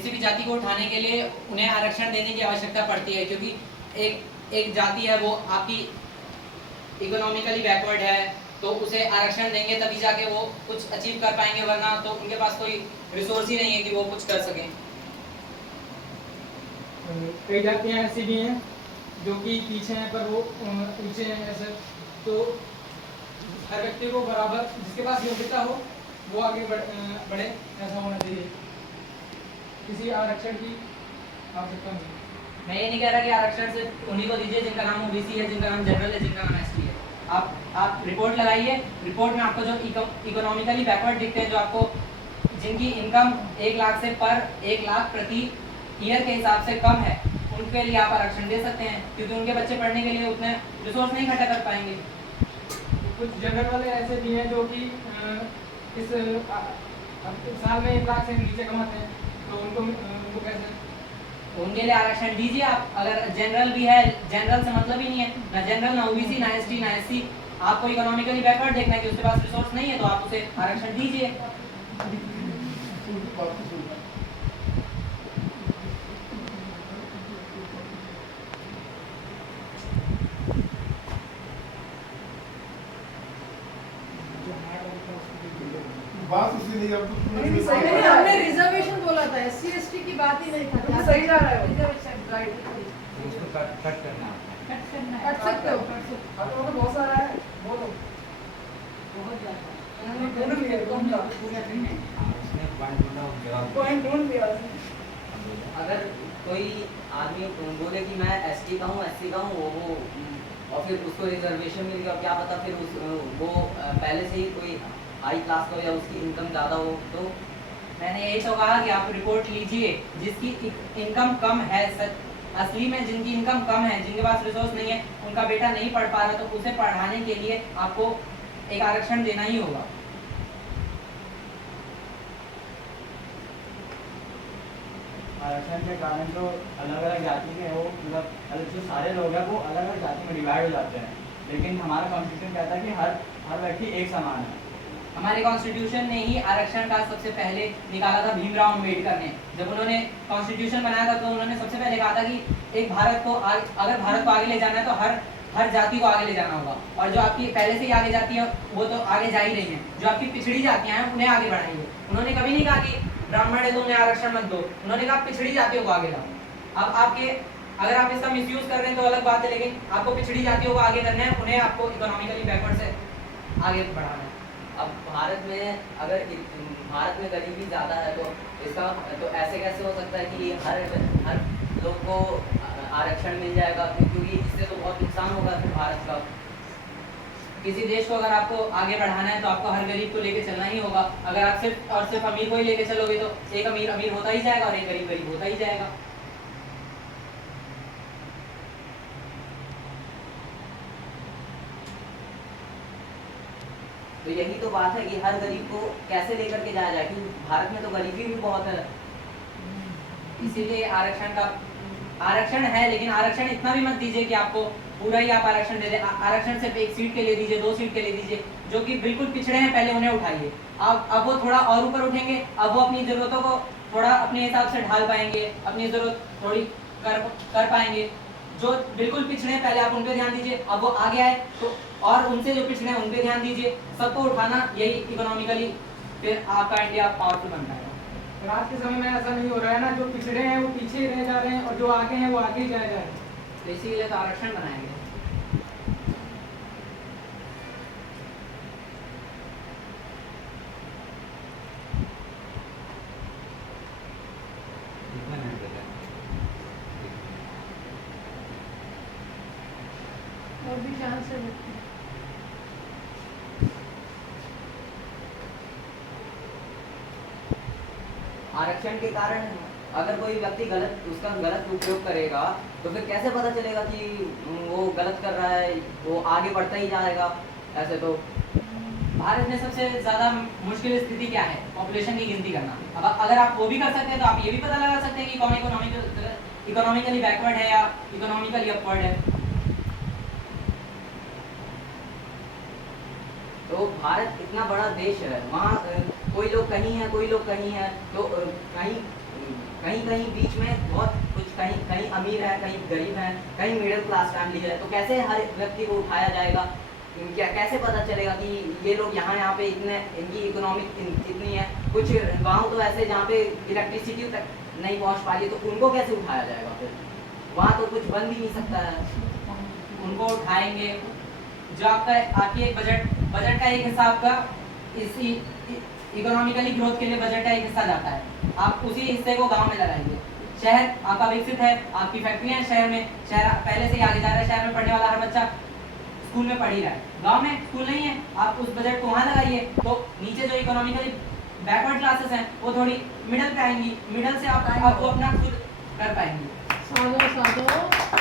किसी भी जाति को उठाने के लिए उन्हें आरक्षण देने की आवश्यकता पड़ती है, क्योंकि एक जाति है वो आपकी इकोनॉमिकली बैकवर्ड है, तो उसे आरक्षण देंगे तभी जाके वो कुछ अचीव कर पाएंगे, वरना तो उनके पास कोई रिसोर्स ही नहीं है कि वो कुछ कर सकें। कई जातियाँ ऐसी भी हैं जो कि पीछे हैं पर वो ऊंचे हैं, ऐसे तो हर व्यक्ति को बराबर जिसके पास योग्यता हो वो आगे बढ़े, ऐसा होना चाहिए। किसी आरक्षण की आवश्यकता नहीं। मैं ये नहीं कह रहा कि आरक्षण सिर्फ उन्हीं को दीजिए जिनका नाम ओबीसी है, जिनका नाम जनरल है, जिनका नाम एसटी है। आप रिपोर्ट लगाइए, रिपोर्ट में आपको जो इकोनॉमिकली बैकवर्ड दिखते हैं, जो आपको जिनकी इनकम 1 लाख से पर 1 लाख प्रति ईयर के हिसाब से कम है, उनके लिए आप आरक्षण दे सकते हैं, क्योंकि उनके बच्चे पढ़ने के लिए उतने रिसोर्स नहीं इकट्ठा कर पाएंगे। कुछ जनरल वाले ऐसे भी हैं जो कि इस साल में 1 लाख से नीचे कमाते हैं, तो उनको कैसे? उनके लिए आरक्षण दीजिए आप। अगर जनरल भी है, जनरल से मतलब ही नहीं है, ना जनरल, ना ओबीसी, ना एसटी, ना एससी, आपको इकोनॉमिकली बैकवर्ड देखना है कि उसके पास रिसोर्स नहीं है, तो आप उसे आरक्षण दीजिए। बात उसी नहीं, अब तो हमने रिजर्वेशन बोला था, एससी एसटी की बात ही नहीं था। सही जा रहा है रिजर्वेशन, राइट। उसको कट करना है। कट सकते हो, तो बहुत सारा है, बोलो। बहुत ज्यादा ढूंढ लिया, कौन था? उसने पॉइंट ढूंढा और जवाब पॉइंट ढूंढ लिया। अगर कोई आदमी बोले कि मैं एसटी का हूँ, एससी का हूँ, वो और फिर उसको रिजर्वेशन मिल गया, क्या पता फिर वो पहले से ही कोई हाई क्लास का हो या उसकी इनकम ज़्यादा हो, तो मैंने यही तो कहा कि आप रिपोर्ट लीजिए, जिसकी इनकम कम है, असली में जिनकी इनकम कम है, जिनके पास रिसोर्स नहीं है, उनका बेटा नहीं पढ़ पा रहा, तो उसे पढ़ाने के लिए आपको एक आरक्षण देना ही होगा। आरक्षण के कारण जो अलग अलग जाति के वो मतलब जो सारे लोग हैं वो अलग अलग जाति में डिवाइड हो जाते हैं, लेकिन हमारा कॉन्स्टिट्यूशन कहता है कि हर व्यक्ति एक समान है। हमारे कॉन्स्टिट्यूशन ने ही आरक्षण का सबसे पहले निकाला था भीमराव अम्बेडकर ने। जब उन्होंने कॉन्स्टिट्यूशन बनाया था तो उन्होंने सबसे पहले कहा था कि एक भारत को अगर भारत को आगे ले जाना है तो हर जाति को आगे ले जाना होगा, और जो आपकी पहले से ही आगे जाती है वो तो आगे जा ही रही हैं, जो आपकी पिछड़ी जातियाँ हैं उन्हें आगे बढ़ाएंगे। उन्होंने कभी नहीं कहा कि ब्राह्मण है तो उन्हें आरक्षण मत दो, उन्होंने कहा पिछड़ी जातियों को आगे लाओ। अब अगर आप इसका मिसयूज कर रहे हैं तो अलग बात है, लेकिन आपको पिछड़ी जातियों को आगे करना है, उन्हें आपको इकोनॉमिकली बैकवर्ड से आगे बढ़ाना है। अब भारत में गरीबी ज़्यादा है, तो ऐसे कैसे हो सकता है कि हर लोग को आरक्षण मिल जाएगा, क्योंकि इससे तो बहुत नुकसान होगा फिर भारत का। किसी देश को अगर आपको आगे बढ़ाना है तो आपको हर गरीब को लेके चलना ही होगा। अगर आप सिर्फ अमीर को ही लेके चलोगे तो एक अमीर अमीर होता ही जाएगा और एक गरीब गरीब होता ही जाएगा। तो यही तो बात है कि हर गरीब को कैसे लेकर के जाया जाए, क्योंकि भारत में तो गरीबी भी बहुत है। इसीलिए आरक्षण है, लेकिन आरक्षण इतना भी मत दीजिए कि आपको पूरा ही आप आरक्षण दे दें। आरक्षण सिर्फ 1 सीट के लिए दीजिए, 2 सीट के लिए दीजिए। जो कि बिल्कुल पिछड़े हैं पहले उन्हें उठाइए। अब वो थोड़ा और ऊपर उठेंगे, अब वो अपनी ज़रूरतों को थोड़ा अपने हिसाब से ढाल पाएंगे, अपनी ज़रूरत थोड़ी कर पाएंगे। जो बिल्कुल पिछड़े हैं पहले आप उन पर ध्यान दीजिए, अब वो आगे आए तो और उनसे जो पिछड़े हैं उन पर ध्यान दीजिए। सबको उठाना, यही इकोनॉमिकली फिर आपका इंडिया पावरफुल बनता है। पर आज के समय में ऐसा नहीं हो रहा है ना, जो पिछड़े हैं वो पीछे रह जा रहे हैं और जो आगे हैं वो आगे ही जा रहे हैं। तो इसीलिए तो आरक्षण बनाएंगे। कितना मिनट लगा? और भी चांस है लगता है। आरक्षण के कारण अगर कोई व्यक्ति उसका गलत उपयोग करेगा, तो फिर कैसे पता चलेगा कि वो गलत कर रहा है, वो आगे बढ़ता ही जाएगा। ऐसे तो भारत में सबसे ज़्यादा मुश्किल स्थिति क्या है? पॉपुलेशन की गिनती करना। अब अगर आप वो भी कर सकते हैं तो आप ये भी पता लगा सकते हैं कि कौन इकोनॉमिकली बैकवर्ड है या इकोनॉमिकली अपवर्ड है। तो भारत इतना बड़ा देश है, वहाँ कोई लोग कहीं हैं, कोई लोग कहीं हैं, तो कहीं कहीं कहीं बीच में बहुत कुछ, कहीं कहीं अमीर है, कहीं गरीब है, कहीं मिडिल क्लास फैमिली है, तो कैसे हर व्यक्ति को उठाया जाएगा? क्या कैसे पता चलेगा कि ये लोग यहाँ पे इतने, इनकी इकोनॉमिक इतनी है? कुछ गांव तो ऐसे जहाँ पे इलेक्ट्रिसिटी तक नहीं पहुँच पा रही, तो उनको कैसे उठाया जाएगा? फिर वहाँ तो कुछ बन भी नहीं सकता है। उनको उठाएंगे, जो आपका आपकी एक बजट का एक हिस्सा आपका इसी इकोनॉमिकली ग्रोथ के लिए बजट का एक हिस्सा जाता है, आप उसी हिस्से को गांव में लगाएंगे। शहर आपका विकसित है, आपकी फैक्ट्रियां हैं शहर में, शहर पहले से ही आगे जा रहा है, शहर में पढ़ने वाला हर बच्चा स्कूल में पढ़ ही रहा है, गांव में स्कूल नहीं है, आप उस बजट को वहाँ लगाइए, तो नीचे जो इकोनॉमिकली बैकवर्ड क्लासेस हैं वो थोड़ी मिडल पे आएंगी, मिडल से आप अपना खुद कर पाएंगे। साधो साधो